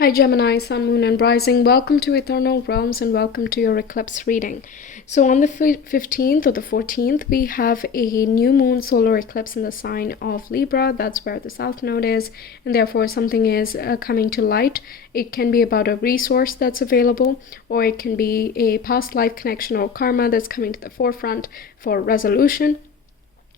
Hi Gemini, Sun, Moon and Rising. Welcome to Ethernal Realms and welcome to your eclipse reading. So on the 15th or the 14th, we have a new moon solar eclipse in the sign of Libra. That's where the South Node is, and therefore something is coming to light. It can be about a resource that's available, or it can be a past life connection or karma that's coming to the forefront for resolution.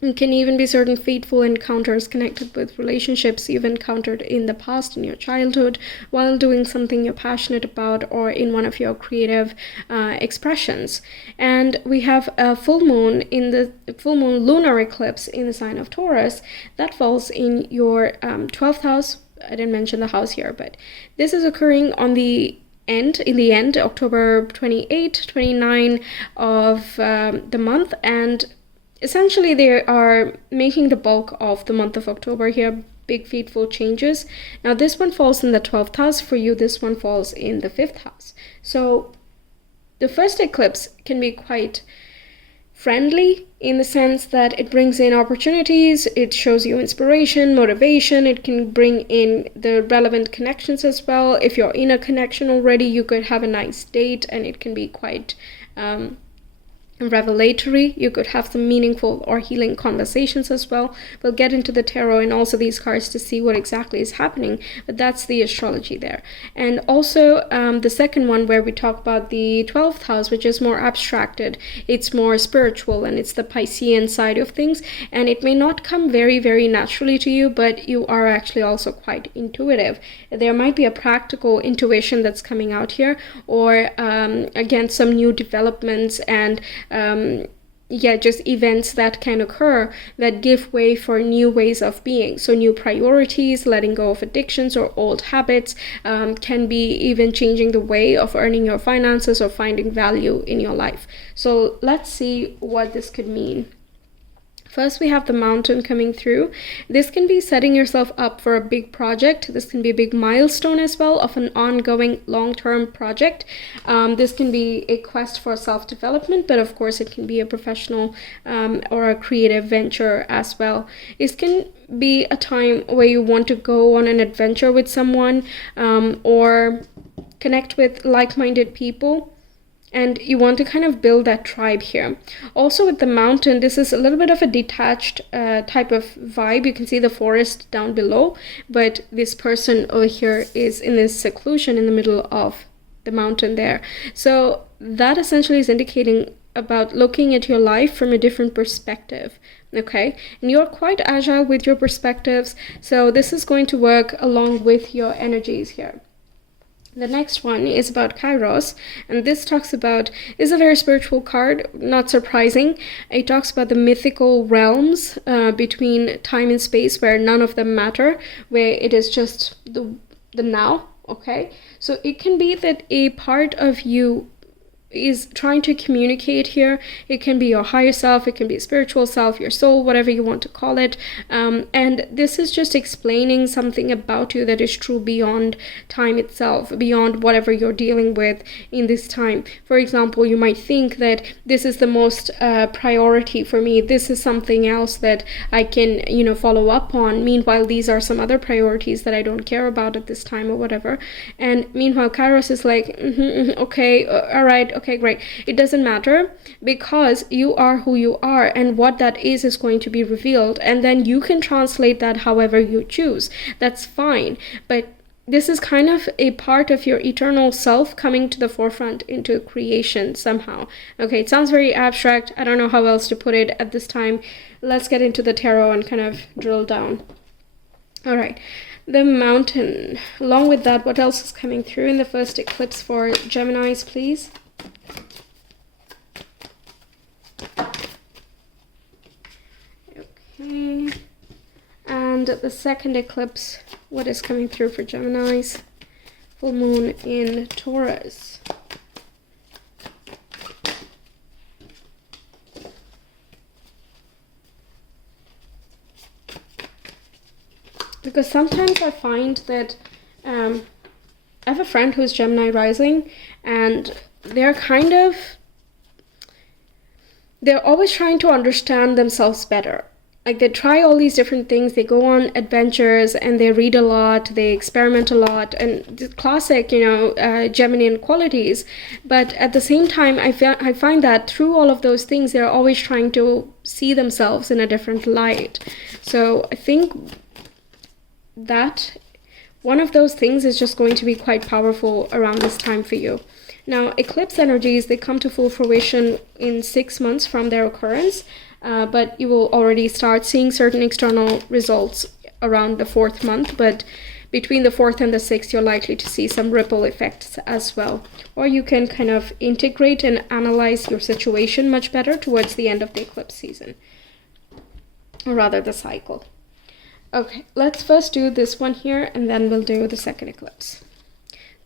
It can even be certain fateful encounters connected with relationships you've encountered in the past, in your childhood, while doing something you're passionate about or in one of your creative expressions. And we have a full moon lunar eclipse in the sign of Taurus that falls in your 12th house. I didn't mention the house here, but this is occurring on the end, October 28, 29 of the month, and essentially, they are making the bulk of the month of October here, big fateful changes. Now, this one falls in the 12th house. For you, this one falls in the 5th house. So, the first eclipse can be quite friendly in the sense that it brings in opportunities, it shows you inspiration, motivation, it can bring in the relevant connections as well. If you're in a connection already, you could have a nice date and it can be quite revelatory. You could have some meaningful or healing conversations as well. We'll get into the tarot and also these cards to see what exactly is happening, but that's the astrology there. And also the second one, where we talk about the 12th house, which is more abstracted, it's more spiritual, and it's the Piscean side of things, and it may not come very, very naturally to you, but you are actually also quite intuitive. There might be a practical intuition that's coming out here, or again, some new developments and just events that can occur that give way for new ways of being. So new priorities, letting go of addictions or old habits, can be even changing the way of earning your finances or finding value in your life. So let's see what this could mean. First, we have the mountain coming through. This can be setting yourself up for a big project. This can be a big milestone as well of an ongoing long-term project. This can be a quest for self-development, but of course it can be a professional or a creative venture as well. It can be a time where you want to go on an adventure with someone or connect with like-minded people. And you want to kind of build that tribe here. Also with the mountain, this is a little bit of a detached type of vibe. You can see the forest down below, but this person over here is in this seclusion in the middle of the mountain there. So that essentially is indicating about looking at your life from a different perspective. Okay, and you're quite agile with your perspectives, so this is going to work along with your energies here. The next one is about Kairos, and this is a very spiritual card, not surprising. It talks about the mythical realms between time and space, where none of them matter, where it is just the now, okay? So it can be that a part of you is trying to communicate here. It can be your higher self, it can be a spiritual self, your soul, whatever you want to call it, and this is just explaining something about you that is true beyond time itself, beyond whatever you're dealing with in this time. For example, you might think that this is the most priority for me, this is something else that I can follow up on. Meanwhile, these are some other priorities that I don't care about at this time or whatever. And meanwhile, Kairos is like, okay, all right, okay, great. It doesn't matter, because you are who you are, and what that is going to be revealed, and then you can translate that however you choose. That's fine, but this is kind of a part of your eternal self coming to the forefront into creation somehow. Okay, it sounds very abstract. I don't know how else to put it at this time. Let's get into the tarot and kind of drill down. All right. The mountain. Along with that, what else is coming through in the first eclipse for Geminis, please? Okay. And the second eclipse, what is coming through for Geminis? Full moon in Taurus. Because sometimes I find that I have a friend who's Gemini rising, and they're always trying to understand themselves better. like they try all these different things, they go on adventures and they read a lot, they experiment a lot, and the classic, Geminian qualities. But at the same time, I find that through all of those things, they're always trying to see themselves in a different light. So I think that one of those things is just going to be quite powerful around this time for you. Now, eclipse energies, they come to full fruition in 6 months from their occurrence. But you will already start seeing certain external results around the 4th month. But between the 4th and the 6th, you're likely to see some ripple effects as well. Or you can kind of integrate and analyze your situation much better towards the end of the eclipse season. Or rather, the cycle. Okay, let's first do this one here, and then we'll do the second eclipse.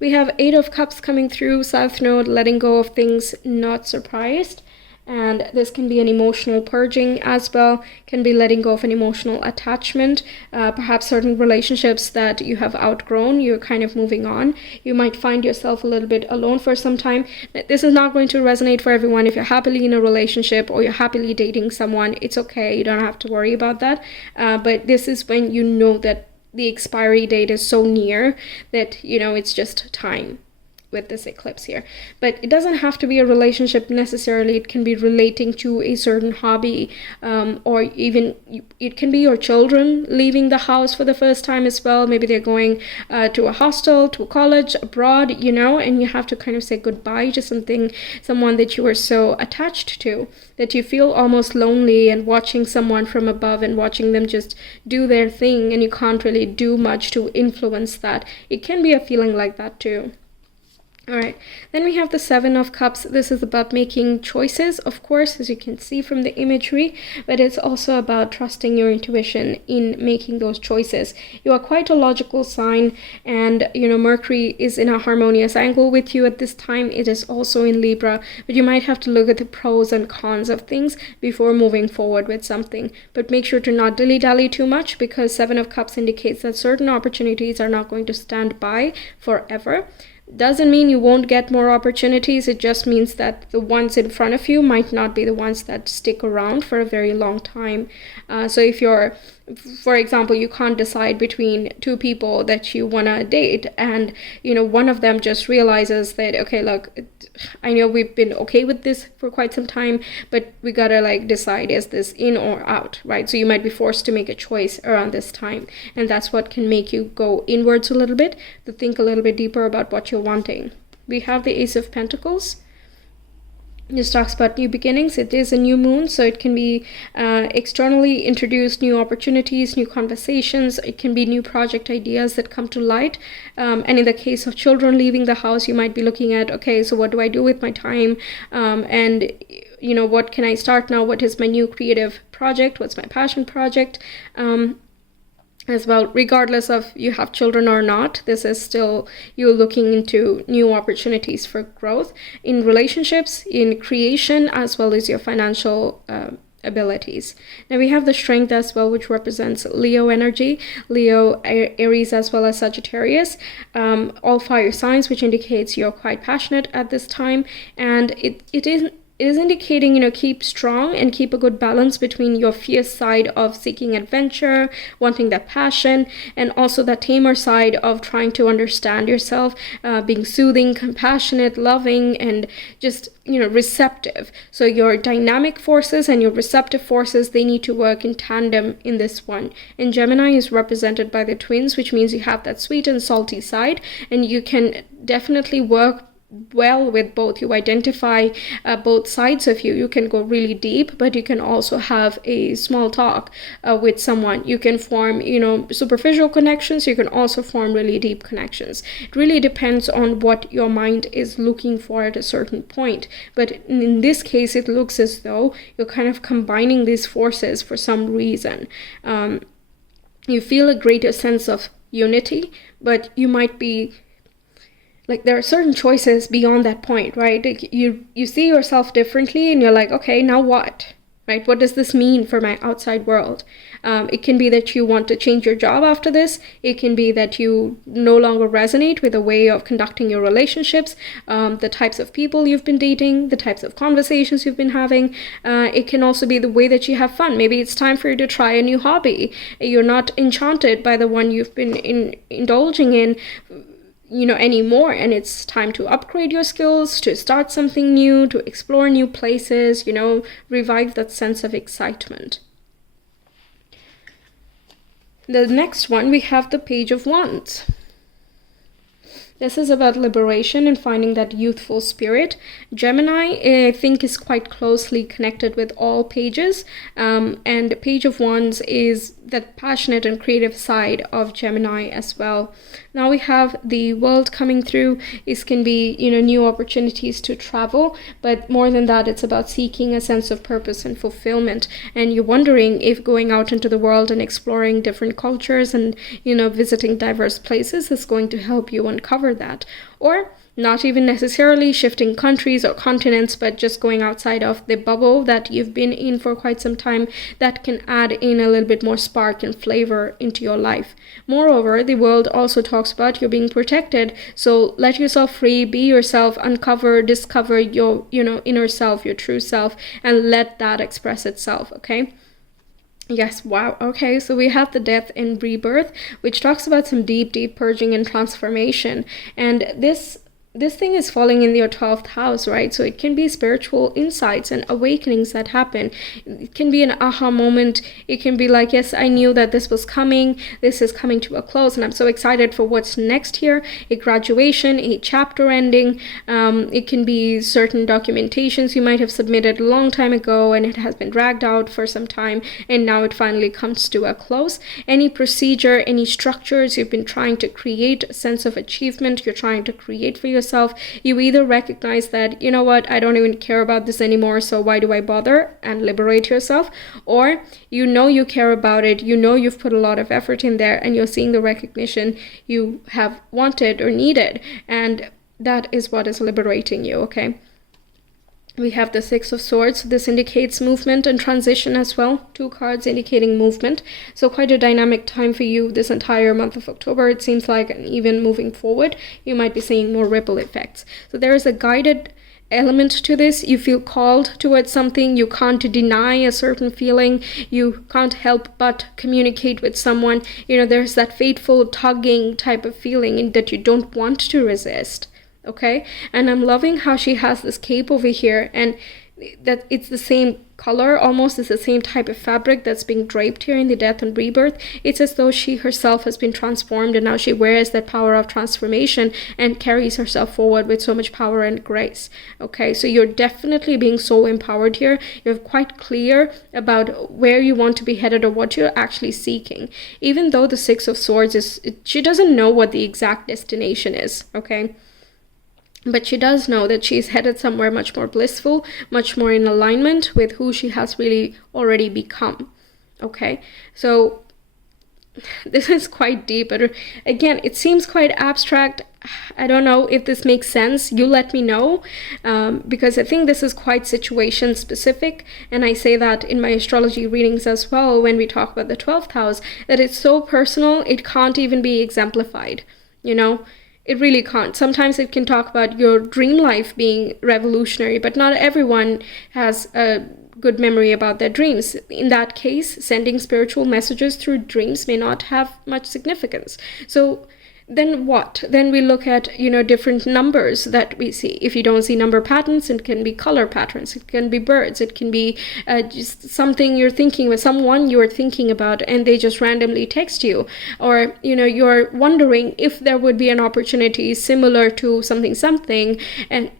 We have 8 of Cups coming through, South Node, letting go of things, not surprised. And this can be an emotional purging as well, can be letting go of an emotional attachment, perhaps certain relationships that you have outgrown, you're kind of moving on. You might find yourself a little bit alone for some time. This is not going to resonate for everyone. If you're happily in a relationship or you're happily dating someone, it's okay, you don't have to worry about that. But this is when you know that the expiry date is so near that, it's just time with this eclipse here. But it doesn't have to be a relationship necessarily. It can be relating to a certain hobby, or even it can be your children leaving the house for the first time as well. Maybe they're going to a hostel, to a college, abroad, and you have to kind of say goodbye to someone that you were so attached to, that you feel almost lonely, and watching someone from above and watching them just do their thing, and you can't really do much to influence that. It can be a feeling like that too. All right, then we have the 7 of Cups. This is about making choices, of course, as you can see from the imagery, but it's also about trusting your intuition in making those choices. You are quite a logical sign, and Mercury is in a harmonious angle with you at this time. It is also in Libra, but you might have to look at the pros and cons of things before moving forward with something. But make sure to not dilly-dally too much, because 7 of Cups indicates that certain opportunities are not going to stand by forever. Doesn't mean you won't get more opportunities. It just means that the ones in front of you might not be the ones that stick around for a very long time. So if you're, for example, you can't decide between 2 people that you want to date, and one of them just realizes that, okay, look, I know we've been okay with this for quite some time, but we gotta decide, is this in or out, right? So you might be forced to make a choice around this time, and that's what can make you go inwards a little bit, to think a little bit deeper about what you're wanting. We have the Ace of Pentacles. This talks about new beginnings. It is a new moon, so it can be externally introduced new opportunities, new conversations. It can be new project ideas that come to light. And in the case of children leaving the house, you might be looking at, okay, so what do I do with my time? And what can I start now? What is my new creative project? What's my passion project? As well, regardless of you have children or not, this is still you looking into new opportunities for growth in relationships, in creation, as well as your financial abilities. Now we have the Strength as well, which represents Leo energy, Leo, Aries, as well as Sagittarius, all fire signs, which indicates you're quite passionate at this time, and it is indicating, keep strong and keep a good balance between your fierce side of seeking adventure, wanting that passion, and also that tamer side of trying to understand yourself, being soothing, compassionate, loving, and just, receptive. So your dynamic forces and your receptive forces, they need to work in tandem in this one. And Gemini is represented by the twins, which means you have that sweet and salty side, and you can definitely work well with both. You identify both sides of you. You can go really deep, but you can also have a small talk with someone. You can form, superficial connections. You can also form really deep connections. It really depends on what your mind is looking for at a certain point. But in this case, it looks as though you're kind of combining these forces for some reason. You feel a greater sense of unity, but you might be there are certain choices beyond that point, right? You see yourself differently, and you're like, okay, now what? right? What does this mean for my outside world? It can be that you want to change your job after this. It can be that you no longer resonate with the way of conducting your relationships, the types of people you've been dating, the types of conversations you've been having. It can also be the way that you have fun. Maybe it's time for you to try a new hobby. You're not enchanted by the one you've been indulging in anymore, and it's time to upgrade your skills, to start something new, to explore new places, revive that sense of excitement. The next one, we have the Page of Wands. This is about liberation and finding that youthful spirit. Gemini, I think, is quite closely connected with all pages. And Page of Wands is that passionate and creative side of Gemini as well. Now we have the world coming through. This can be, new opportunities to travel. But more than that, it's about seeking a sense of purpose and fulfillment. And you're wondering if going out into the world and exploring different cultures and, visiting diverse places is going to help you uncover that. Or not even necessarily shifting countries or continents, but just going outside of the bubble that you've been in for quite some time. That can add in a little bit more spark and flavor into your life. Moreover, the world also talks about you being protected. So let yourself free, be yourself, discover your, inner self, your true self, and let that express itself, okay? Yes, wow. Okay, so we have the death and rebirth, which talks about some deep purging and transformation. And this thing is falling in your 12th house, right? So it can be spiritual insights and awakenings that happen. It can be an aha moment. It can be like, yes, I knew that this was coming. This is coming to a close, and I'm so excited for what's next here. A graduation, a chapter ending. It can be certain documentations you might have submitted a long time ago, and it has been dragged out for some time, and now it finally comes to a close. Any procedure, any structures you've been trying to create, a sense of achievement you're trying to create for yourself, you either recognize that, I don't even care about this anymore, so why do I bother, and liberate yourself, or you care about it, you've put a lot of effort in there, and you're seeing the recognition you have wanted or needed, and that is what is liberating you, okay? We have the Six of Swords. This indicates movement and transition as well. 2 cards indicating movement. So quite a dynamic time for you this entire month of October. It seems like, even moving forward, you might be seeing more ripple effects. So there is a guided element to this. You feel called towards something. You can't deny a certain feeling. You can't help but communicate with someone. There's that fateful tugging type of feeling that you don't want to resist. Okay, and I'm loving how she has this cape over here, and that it's the same color, almost is the same type of fabric that's being draped here in the death and rebirth. It's as though she herself has been transformed, and now she wears that power of transformation and carries herself forward with so much power and grace. Okay, so you're definitely being so empowered here. You're quite clear about where you want to be headed or what you're actually seeking. Even though the Six of Swords she doesn't know what the exact destination is, okay? But she does know that she's headed somewhere much more blissful, much more in alignment with who she has really already become. Okay, so this is quite deep. But again, it seems quite abstract. I don't know if this makes sense. You let me know, because I think this is quite situation specific. And I say that in my astrology readings as well, when we talk about the 12th house, that it's so personal, it can't even be exemplified, It really can't. Sometimes it can talk about your dream life being revolutionary, but not everyone has a good memory about their dreams. In that case, sending spiritual messages through dreams may not have much significance. So then what? Then we look at, different numbers that we see. If you don't see number patterns, it can be color patterns. It can be birds. It can be just something you're thinking with someone you're thinking about, and they just randomly text you. Or, you're wondering if there would be an opportunity similar to something,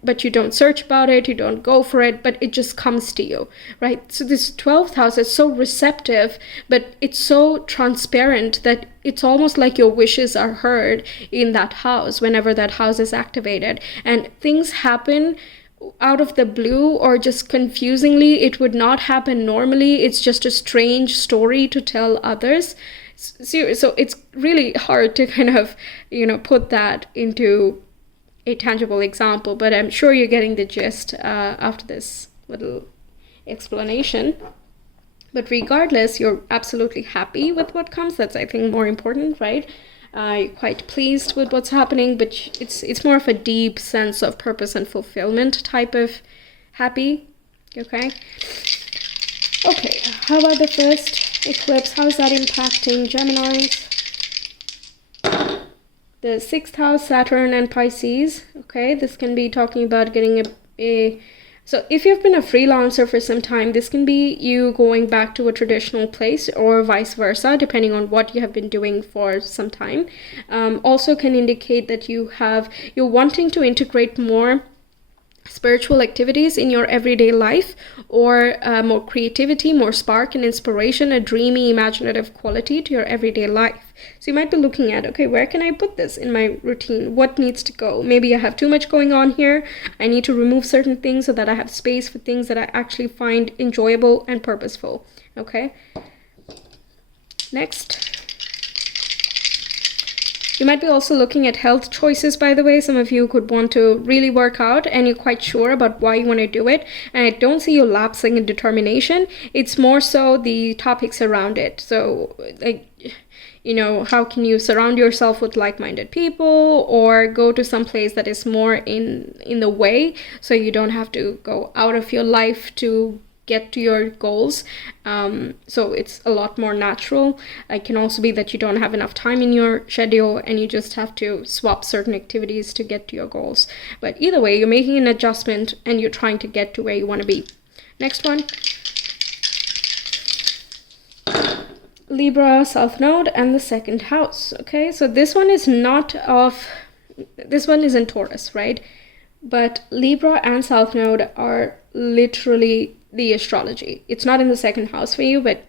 but you don't search about it, you don't go for it, but it just comes to you, right? So this 12th house is so receptive, but it's so transparent that it's almost like your wishes are heard in that house whenever that house is activated. And things happen out of the blue, or just confusingly. It would not happen normally. It's just a strange story to tell others. So it's really hard to kind of, put that into a tangible example. But I'm sure you're getting the gist after this little explanation. But regardless, you're absolutely happy with what comes. That's, I think, more important, right? You're quite pleased with what's happening, but it's more of a deep sense of purpose and fulfillment type of happy. Okay. Okay, how about the first eclipse? How is that impacting Geminis? The 6th house, Saturn and Pisces. Okay, this can be talking about getting so if you've been a freelancer for some time, this can be you going back to a traditional place or vice versa, depending on what you have been doing for some time. Also can indicate that you're wanting to integrate more spiritual activities in your everyday life, or more creativity, more spark and inspiration, a dreamy, imaginative quality to your everyday life. So you might be looking at, okay, where can I put this in my routine? What needs to go? Maybe I have too much going on here. I need to remove certain things so that I have space for things that I actually find enjoyable and purposeful. Okay. Next. You might be also looking at health choices, by the way. Some of you could want to really work out and you're quite sure about why you want to do it. And I don't see you lapsing in determination. It's more so the topics around it. So, like, you know, how can you surround yourself with like-minded people, or go to some place that is more in the way, so you don't have to go out of your life to get to your goals. So it's a lot more natural. It can also be that you don't have enough time in your schedule and you just have to swap certain activities to get to your goals. But either way, you're making an adjustment and you're trying to get to where you want to be. Next one. Libra, South Node, and the 2nd house. Okay, so this one is in Taurus, right? But Libra and South Node are literally the astrology. It's not in the 2nd house for you, but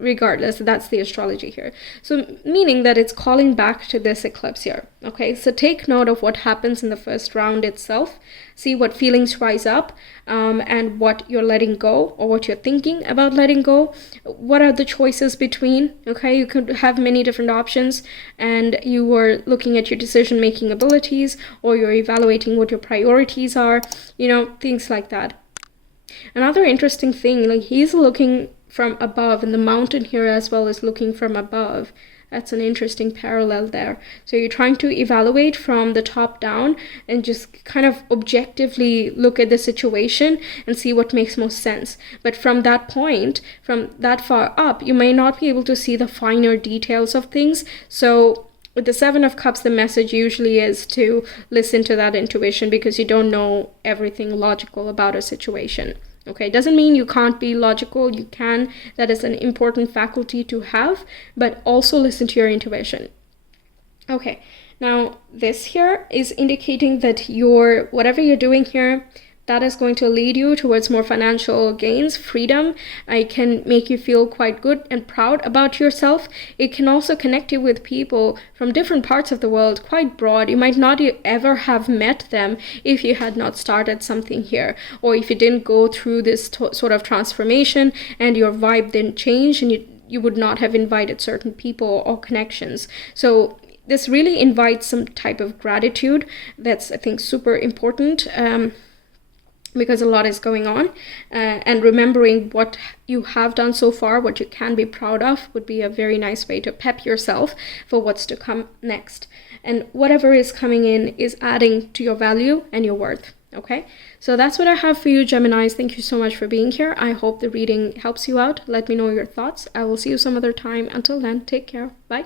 regardless, that's the astrology here. So meaning that it's calling back to this eclipse here. Okay, so take note of what happens in the first round itself. See what feelings rise up, and what you're letting go, or what you're thinking about letting go. What are the choices between? Okay, you could have many different options, and you were looking at your decision-making abilities, or you're evaluating what your priorities are, you know, things like that. Another interesting thing, like he's looking from above, and the mountain here as well is looking from above. That's an interesting parallel there. So you're trying to evaluate from the top down and just kind of objectively look at the situation and see what makes most sense. But from that point, from that far up, you may not be able to see the finer details of things. So with the 7 of Cups, the message usually is to listen to that intuition, because you don't know everything logical about a situation. Okay, doesn't mean you can't be logical. You can. That is an important faculty to have, but also listen to your intuition. Okay, now this here is indicating that whatever you're doing here, that is going to lead you towards more financial gains, freedom. It can make you feel quite good and proud about yourself. It can also connect you with people from different parts of the world, quite broad. You might not ever have met them if you had not started something here, or if you didn't go through this sort of transformation and your vibe didn't change, and you would not have invited certain people or connections. So this really invites some type of gratitude. That's, I think, super important. Because a lot is going on, and remembering what you have done so far, what you can be proud of, would be a very nice way to pep yourself for what's to come next. And whatever is coming in is adding to your value and your worth. Okay, so that's what I have for you, Geminis. Thank you so much for being here. I hope the reading helps you out. Let me know your thoughts. I will see you some other time. Until then, take care. Bye.